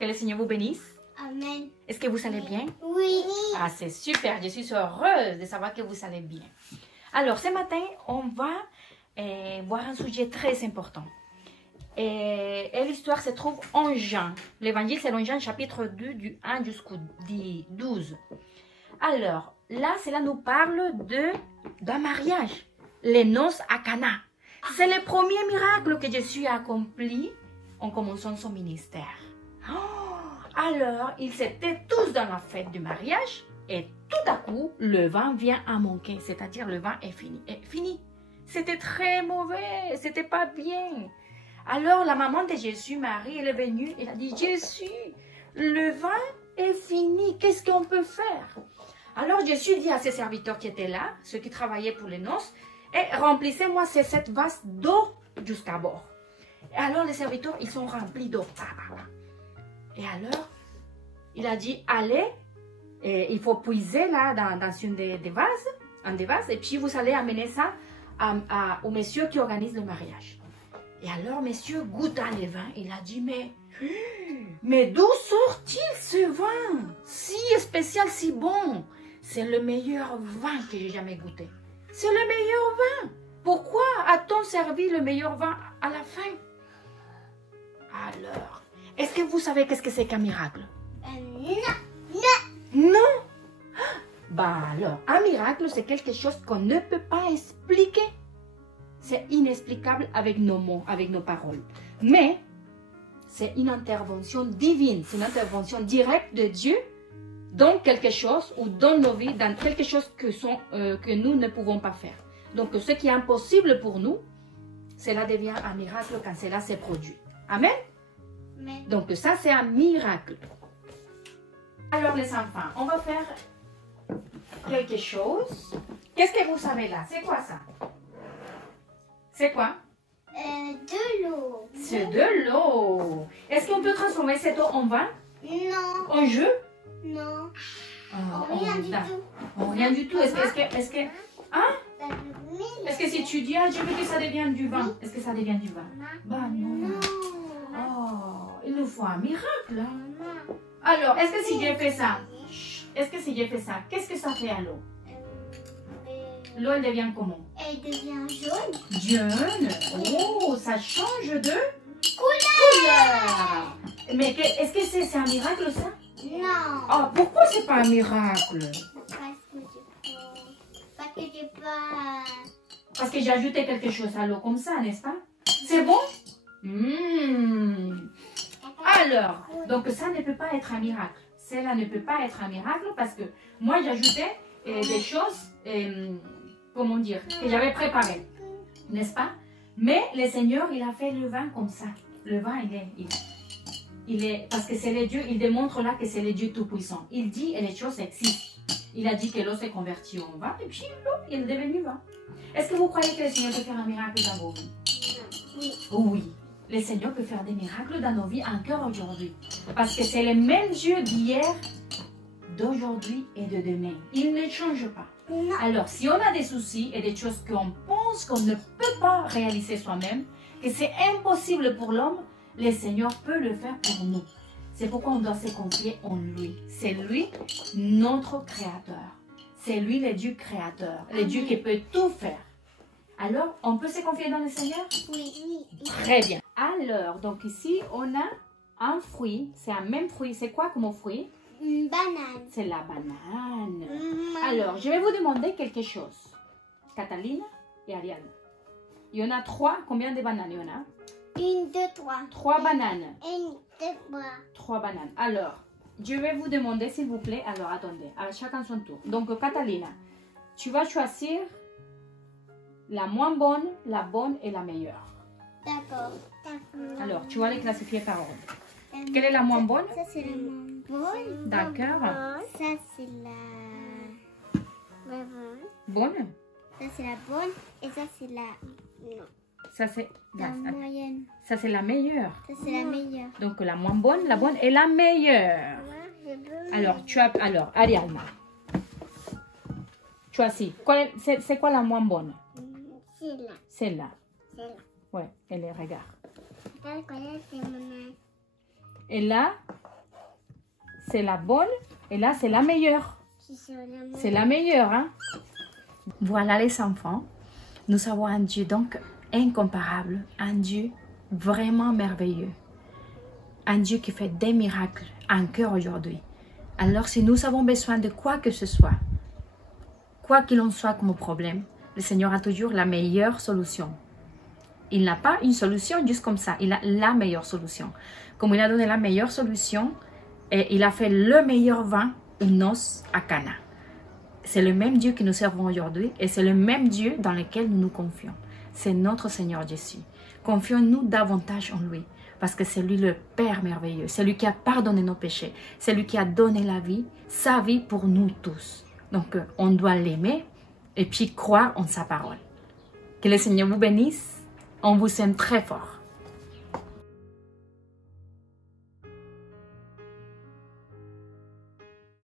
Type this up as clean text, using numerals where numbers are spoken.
Que le Seigneur vous bénisse. Amen. Est-ce que vous allez bien? Oui. Ah, c'est super. Je suis heureuse de savoir que vous allez bien. Alors, ce matin, on va voir un sujet très important. Et l'histoire se trouve en Jean. L'évangile, c'est en Jean, chapitre 2, du 1 jusqu'au 12. Alors, là, cela nous parle d'un mariage. Les noces à Cana. C'est le premier miracle que Jésus a accompli en commençant son ministère. Alors, ils étaient tous dans la fête du mariage et tout à coup, le vin vient à manquer, c'est-à-dire le vin est fini. C'était très mauvais, c'était pas bien. Alors, la maman de Jésus, Marie, elle est venue, elle a dit, Jésus, le vin est fini, qu'est-ce qu'on peut faire? Alors, Jésus dit à ses serviteurs qui étaient là, ceux qui travaillaient pour les noces, remplissez-moi ces 7 vases d'eau jusqu'à bord. Et alors, les serviteurs, ils sont remplis d'eau. Et alors, il a dit, allez, il faut puiser là dans une des vases, et puis vous allez amener ça au monsieur qui organise le mariage. Et alors, monsieur goûta le vin, il a dit, mais d'où sort-il ce vin si spécial, si bon? C'est le meilleur vin que j'ai jamais goûté. C'est le meilleur vin. Pourquoi a-t-on servi le meilleur vin à la fin? Alors, est-ce que vous savez qu'est-ce que c'est qu'un miracle? Non. Bah alors, un miracle, c'est quelque chose qu'on ne peut pas expliquer. C'est inexplicable avec nos mots, avec nos paroles. Mais, c'est une intervention divine, c'est une intervention directe de Dieu dans quelque chose ou dans nos vies, dans quelque chose que nous ne pouvons pas faire. Donc, ce qui est impossible pour nous, cela devient un miracle quand cela s'est produit. Amen? Amen. Donc, ça, c'est un miracle. Alors, les enfants, on va faire quelque chose. Qu'est-ce que vous savez là? C'est quoi ça? C'est quoi? De l'eau. C'est de l'eau. Est-ce qu'on peut transformer cette eau en vin? Non. En jus? Non. Rien du tout. Rien du tout. Est-ce que... Hein? Est-ce que si tu dis, ah, je veux que ça devienne du vin, est-ce que ça devient du vin? Bah non. Oh, il nous faut un miracle. Hein? Alors, est-ce que si j'ai fait ça, qu'est-ce que ça fait à l'eau? L'eau, elle devient comment? Elle devient jaune. Jaune. Oh, ça change de couleur. Mais est-ce que c'est un miracle, ça? Non. Oh, pourquoi c'est pas un miracle? Parce que j'ai ajouté quelque chose à l'eau comme ça, n'est-ce pas? C'est bon? Alors, donc ça ne peut pas être un miracle. Cela ne peut pas être un miracle parce que moi j'ajoutais des choses, comment dire, que j'avais préparées, n'est-ce pas? Mais le Seigneur, il a fait le vin comme ça. Le vin, il est parce que c'est le Dieu, il démontre là que c'est le Dieu Tout-Puissant. Il dit et les choses existent. Il a dit que l'eau s'est convertie en vin et puis l'eau, il est devenu vin. Est-ce que vous croyez que le Seigneur peut faire un miracle dans vos vies? Oui. Oui. Le Seigneur peut faire des miracles dans nos vies encore aujourd'hui. Parce que c'est le même Dieu d'hier, d'aujourd'hui et de demain. Il ne change pas. Non. Alors, si on a des soucis et des choses qu'on pense qu'on ne peut pas réaliser soi-même, que c'est impossible pour l'homme, le Seigneur peut le faire pour nous. C'est pourquoi on doit se confier en lui. C'est lui, notre créateur. C'est lui, le Dieu créateur. Le Dieu qui peut tout faire. Alors, on peut se confier dans le Seigneur? Oui. Très bien. Alors, donc ici, on a un fruit. C'est un même fruit. C'est quoi comme fruit? Une banane. C'est la banane. Alors, je vais vous demander quelque chose. Catalina et Ariane. Il y en a 3. Combien de bananes il y en a? 1, 2, 3. 3 bananes. 1, 2, 3. 3 bananes. Alors, je vais vous demander, s'il vous plaît. Alors, attendez. À chacun son tour. Donc, Catalina, tu vas choisir la moins bonne, la bonne et la meilleure. D'accord. Alors, tu vas les classifier par ordre. Quelle est la moins bonne? Ça, c'est la moins bonne. D'accord. Ça, c'est la... Bonne? Ça, c'est la bonne. Et ça, c'est la... Non. Ça, c'est La moyenne. ça, c'est la meilleure. Ça, c'est la meilleure. Donc, la moins bonne, la bonne et la meilleure. Alors, alors, Ariana. Choisis. C'est quoi la moins bonne? Celle-là. Celle-là. Celle-là. Ouais, elle les regarde. C'est maman. Et là, c'est la bonne. Et là, c'est la meilleure. C'est la meilleure, hein? Voilà les enfants. Nous avons un Dieu donc incomparable. Un Dieu vraiment merveilleux. Un Dieu qui fait des miracles en cœur aujourd'hui. Alors si nous avons besoin de quoi que ce soit, quoi qu'il en soit comme problème, le Seigneur a toujours la meilleure solution. Il n'a pas une solution juste comme ça, il a la meilleure solution. Comme il a donné la meilleure solution, et il a fait le meilleur vin aux noces à Cana. C'est le même Dieu que nous servons aujourd'hui et c'est le même Dieu dans lequel nous nous confions. C'est notre Seigneur Jésus. Confions-nous davantage en lui parce que c'est lui le Père merveilleux. C'est lui qui a pardonné nos péchés. C'est lui qui a donné la vie, sa vie pour nous tous. Donc, on doit l'aimer et puis croire en sa parole. Que le Seigneur vous bénisse. On vous aime très fort.